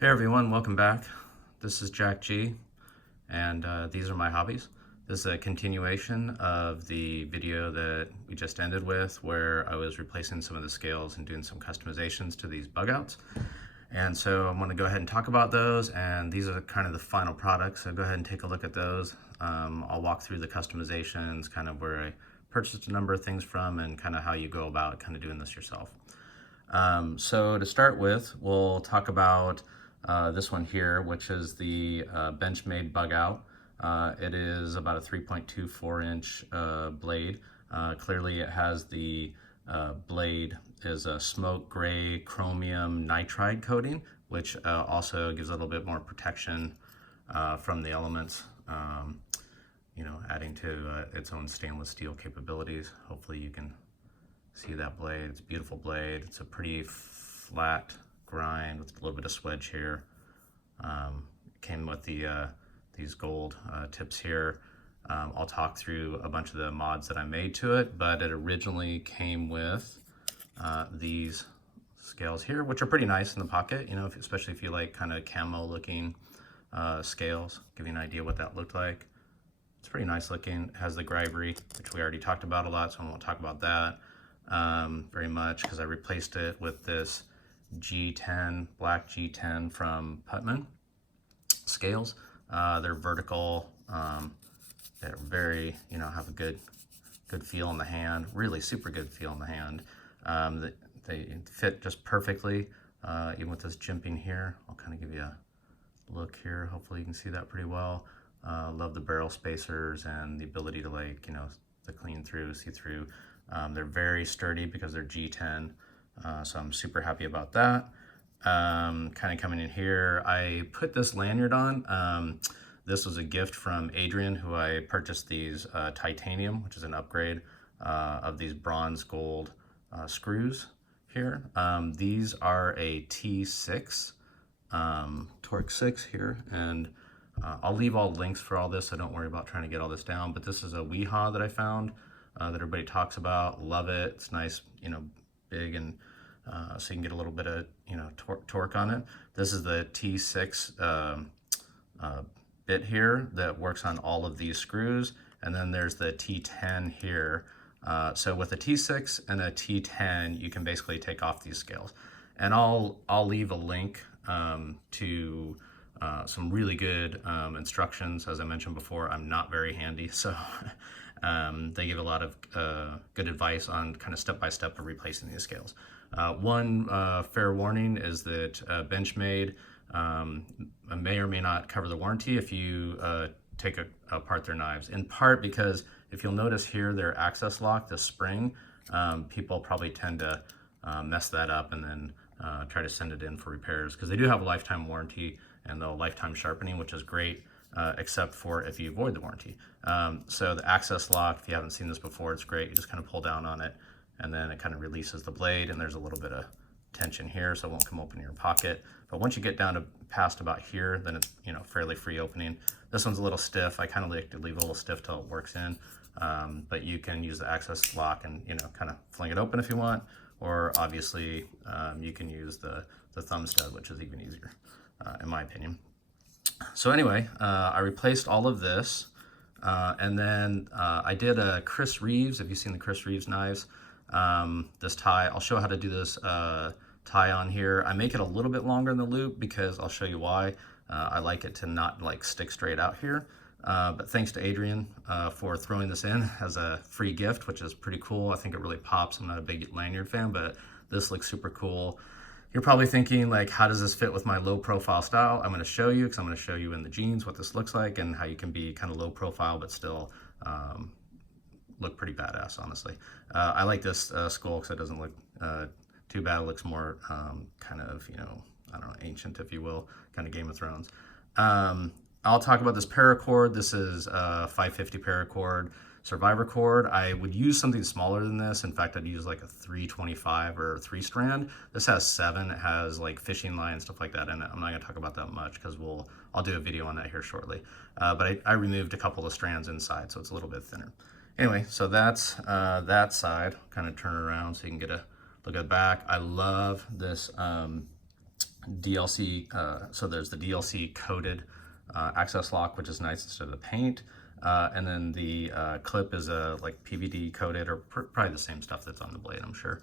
Hey everyone, welcome back. This is Jack G, and these are my hobbies. This is a continuation of the video that we just ended with, where I was replacing some of the scales and doing some customizations to these bug outs. And so I'm going to go ahead and talk about those, and these are kind of the final products, so go ahead and take a look at those. I'll walk through the customizations, kind of where I purchased a number of things from, and kind of how you go about kind of doing this yourself. So to start with, we'll talk about this one here, which is the Benchmade Bugout. It is about a 3.24 inch blade. Clearly it has the blade is a smoke gray chromium nitride coating, which also gives a little bit more protection from the elements, adding to its own stainless steel capabilities. Hopefully you can see that blade. It's a beautiful blade. It's a pretty flat grind with a little bit of swedge here. Came with these gold tips here. I'll talk through a bunch of the mods that I made to it, but it originally came with these scales here, which are pretty nice in the pocket, especially if you like kind of camo looking scales. Give you an idea what that looked like. It's pretty nice looking. It has the grivery, which we already talked about a lot, so I won't talk about that very much, because I replaced it with this G10, black G10 from Putman scales. They're vertical. They're very, have a good feel in the hand, really super good feel in the hand. They fit just perfectly, even with this jimping here. I'll kind of give you a look here. Hopefully you can see that pretty well. Love the barrel spacers and the ability to to clean through, see through. They're very sturdy because they're G10, so I'm super happy about that. Kind of coming in here, I put this lanyard on. This was a gift from Adrian, who I purchased these titanium, which is an upgrade of these bronze gold screws here. These are a T6, Torx 6 here, and I'll leave all links for all this, so don't worry about trying to get all this down, but this is a Wiha that I found that everybody talks about. Love it. It's nice, big, and so you can get a little bit of, torque on it. This is the T6 bit here that works on all of these screws, and then there's the T10 here. So with a T6 and a T10, you can basically take off these scales. And I'll leave a link to some really good instructions. As I mentioned before, I'm not very handy, so they give a lot of good advice on kind of step-by-step of replacing these scales. One fair warning is that Benchmade may or may not cover the warranty if you take apart their knives, in part because if you'll notice here, their access lock, the spring, people probably tend to mess that up and then try to send it in for repairs, because they do have a lifetime warranty and the lifetime sharpening, which is great, except for if you avoid the warranty. So the access lock, if you haven't seen this before, it's great. You just kind of pull down on it and then it kind of releases the blade, and there's a little bit of tension here, so it won't come open in your pocket. But once you get down to past about here, then it's fairly free opening. This one's a little stiff. I kind of like to leave it a little stiff till it works in, but you can use the access lock and kind of fling it open if you want, or obviously you can use the thumb stud, which is even easier in my opinion. So anyway, I replaced all of this, and then I did a Chris Reeves. Have you seen the Chris Reeves knives? This tie, I'll show how to do this tie on here. I make it a little bit longer in the loop because I'll show you why. I like it to not stick straight out here. But thanks to Adrian for throwing this in as a free gift, which is pretty cool. I think it really pops. I'm not a big lanyard fan, but this looks super cool. You're probably thinking, how does this fit with my low profile style? I'm going to show you, because I'm going to show you in the jeans what this looks like and how you can be kind of low profile but still look pretty badass, honestly. I like this skull because it doesn't look too bad. It looks more kind of, I don't know, ancient, if you will, kind of Game of Thrones. I'll talk about this paracord. This is a 550 paracord survivor cord. I would use something smaller than this. In fact, I'd use like a 325 or 3-strand. This has 7. It has fishing line and stuff like that in it. I'm not gonna talk about that much because I'll do a video on that here shortly. But I removed a couple of strands inside, so it's a little bit thinner. Anyway, so that's that side. Kind of turn it around so you can get a look at the back. I love this DLC, so there's the DLC coated access lock, which is nice instead of the paint. And then the clip is a like PVD coated, or probably the same stuff that's on the blade, I'm sure.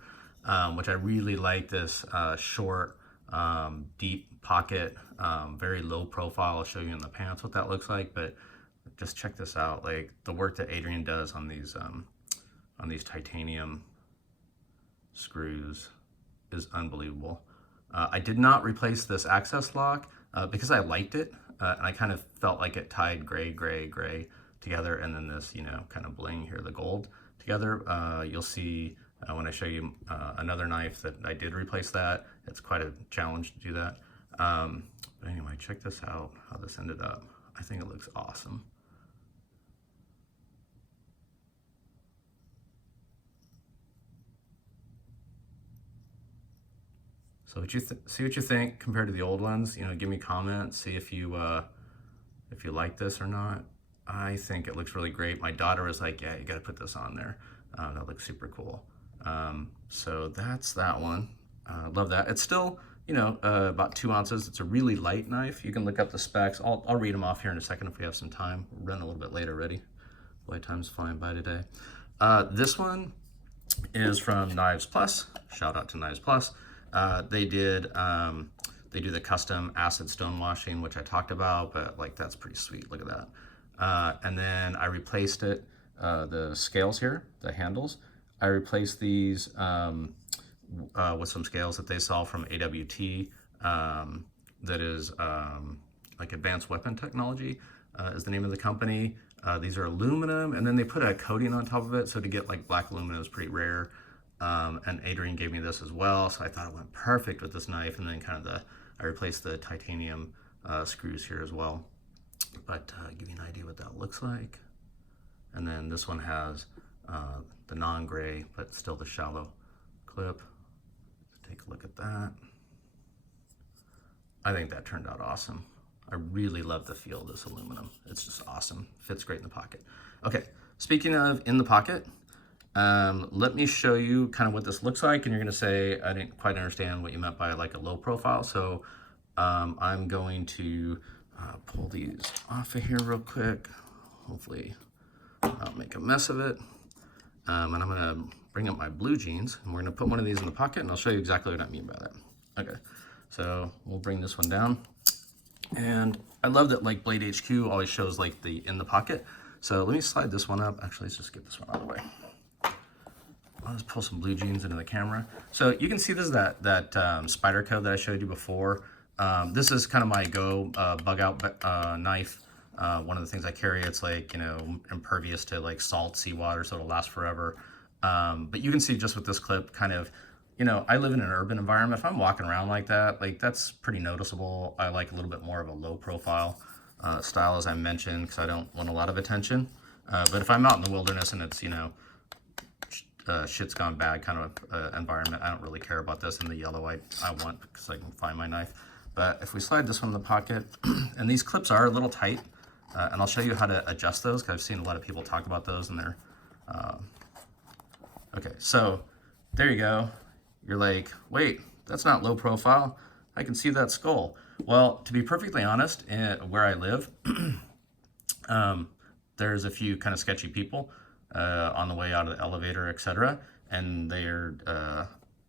Which I really like this short, deep pocket, very low profile. I'll show you in the pants what that looks like, but just check this out. Like the work that Adrian does on these titanium screws is unbelievable. I did not replace this access lock because I liked it, and I kind of felt like it tied gray, gray, gray together, and then this, you know, kind of bling here, the gold together. You'll see when I show you another knife that I did replace that. It's quite a challenge to do that. But anyway, check this out, how this ended up. I think it looks awesome. So see what you think compared to the old ones. You know, give me comments, see if you like this or not. I think it looks really great. My daughter was like, yeah, you got to put this on there. That looks super cool. So that's that one. Love that. It's still, you know, about 2 ounces. It's a really light knife. You can look up the specs. I'll read them off here in a second if we have some time. We're running a little bit late already. Boy, time's flying by today. This one is from KnivesPlus. Shout out to KnivesPlus. They do the custom acid stone washing, which I talked about, but like that's pretty sweet. Look at that. And then I replaced it, the scales here, the handles. I replaced these with some scales that they sell from AWT. That is like Advanced Weapon Technology is the name of the company. These are aluminum, and then they put a coating on top of it. So to get like black aluminum is pretty rare. And Adrian gave me this as well, so I thought it went perfect with this knife. And then kind of I replaced the titanium screws here as well. But give you an idea what that looks like. And then this one has the non-gray, but still the shallow clip. Take a look at that. I think that turned out awesome. I really love the feel of this aluminum. It's just awesome. Fits great in the pocket. Okay, speaking of in the pocket, let me show you kind of what this looks like, and you're gonna say, I didn't quite understand what you meant by like a low profile. So I'm going to pull these off of here real quick. Hopefully not make a mess of it. And I'm gonna bring up my blue jeans, and we're gonna put one of these in the pocket, and I'll show you exactly what I mean by that. Okay, so we'll bring this one down. And I love that like Blade HQ always shows like the in the pocket. So let me slide this one up. Actually, let's just get this one out of the way. I'll just pull some blue jeans into the camera. So you can see this is that spider code that I showed you before. This is kind of my go bug out knife. One of the things I carry, it's like, you know, impervious to like salt, seawater, so it'll last forever. But you can see just with this clip kind of, you know, I live in an urban environment. If I'm walking around like that, like that's pretty noticeable. I like a little bit more of a low profile style, as I mentioned, because I don't want a lot of attention. But if I'm out in the wilderness and it's, you know, shit's gone bad kind of environment, I don't really care about this. And the yellow I want because I can find my knife. But if we slide this one in the pocket, and these clips are a little tight, and I'll show you how to adjust those because I've seen a lot of people talk about those and they're, okay, so there you go. You're like, wait, that's not low profile. I can see that skull. Well, to be perfectly honest, where I live, there's a few kind of sketchy people on the way out of the elevator, etc. And they're,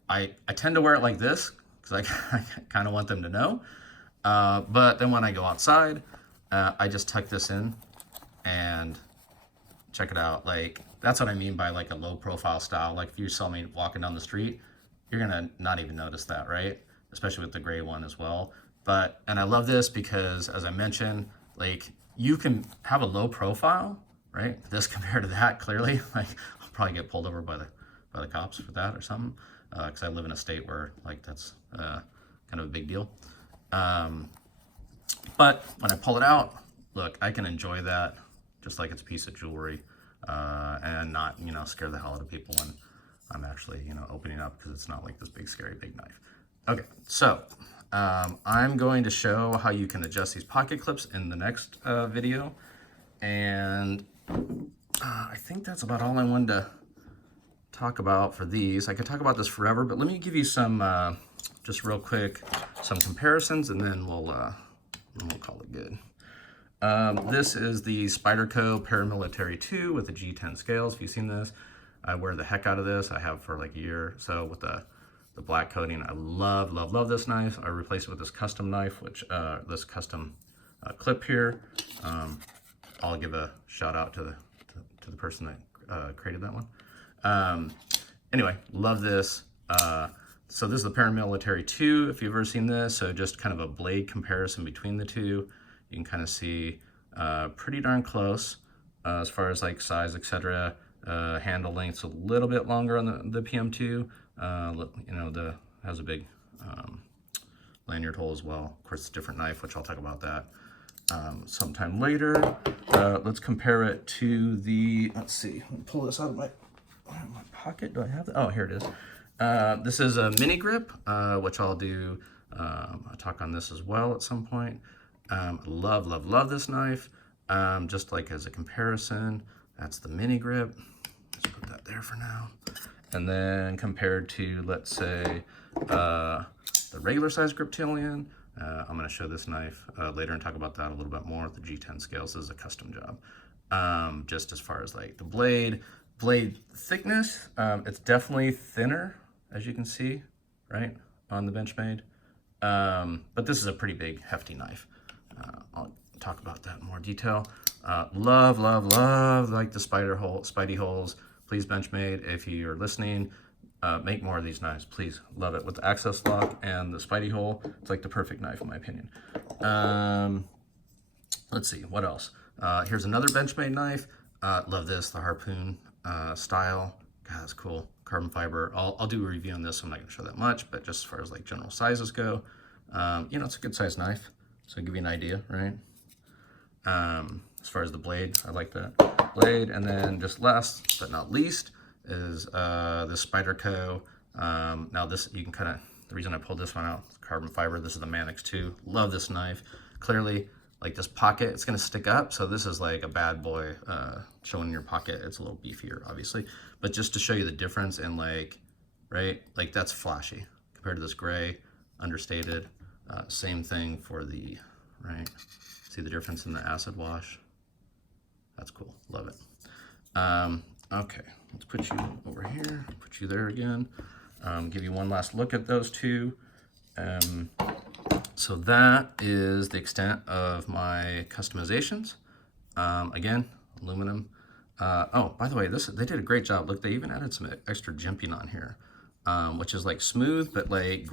I tend to wear it like this because I kind of want them to know. But then when I go outside, I just tuck this in and check it out. Like, that's what I mean by like a low profile style. Like if you saw me walking down the street, you're gonna not even notice that, right? Especially with the gray one as well. But, and I love this because, as I mentioned, like you can have a low profile, right? This compared to that, clearly, like I'll probably get pulled over by the cops for that or something, because I live in a state where like that's kind of a big deal. But when I pull it out, look, I can enjoy that just like it's a piece of jewelry, and not, you know, scare the hell out of people when I'm actually, you know, opening up, because it's not like this big scary big knife. Okay, so I'm going to show how you can adjust these pocket clips in the next video, and I think that's about all I wanted to talk about for these. I could talk about this forever, but let me give you some just real quick, some comparisons, and then we'll call it good. This is the Spyderco Paramilitary 2 with the G10 scales. If you've seen this, I wear the heck out of this. I have for like a year or so with the black coating. I love this knife. I replaced it with this custom knife, which this custom clip here. I'll give a shout out to the person that created that one. Anyway, love this. So this is the Paramilitary 2, if you've ever seen this. So just kind of a blade comparison between the two. You can kind of see pretty darn close as far as like size, etc. Handle length's a little bit longer on the PM2. You know, has a big lanyard hole as well. Of course, it's a different knife, which I'll talk about that sometime later. Let's compare it to the, let's see, let me pull this out of my pocket. Do I have that? Oh, here it is. This is a mini grip, which I'll do a talk on this as well at some point. Love this knife. Just like as a comparison, that's the mini grip. Let's put that there for now. And then compared to, let's say, the regular size Griptilian, I'm going to show this knife later and talk about that a little bit more. The G10 scales. This is a custom job. Just as far as like the blade thickness, it's definitely thinner, as you can see, right, on the Benchmade. But this is a pretty big, hefty knife. I'll talk about that in more detail. Love like the Spidey holes. Please, Benchmade, if you're listening, make more of these knives, please. Love it. With the access lock and the Spidey hole, it's like the perfect knife in my opinion. Let's see, what else? Here's another Benchmade knife. Love this, the harpoon style. God, that's cool. Carbon fiber. I'll do a review on this. I'm not going to show that much, but just as far as like general sizes go, you know, it's a good size knife. So I'll give you an idea, right? As far as the blade, I like that blade. And then just last but not least is the Spyderco. Now this, you can kind of, the reason I pulled this one out, carbon fiber. This is the Manix 2. Love this knife. Clearly, like this pocket, it's going to stick up. So this is like a bad boy showing your pocket. It's a little beefier, obviously. But just to show you the difference in like, right? Like that's flashy compared to this gray, understated. Same thing for the, right? See the difference in the acid wash? That's cool. Love it. Okay, let's put you over here, put you there again. Give you one last look at those two. So that is the extent of my customizations. Again, aluminum. Oh, by the way, they did a great job. Look, they even added some extra jimping on here, which is like smooth, but like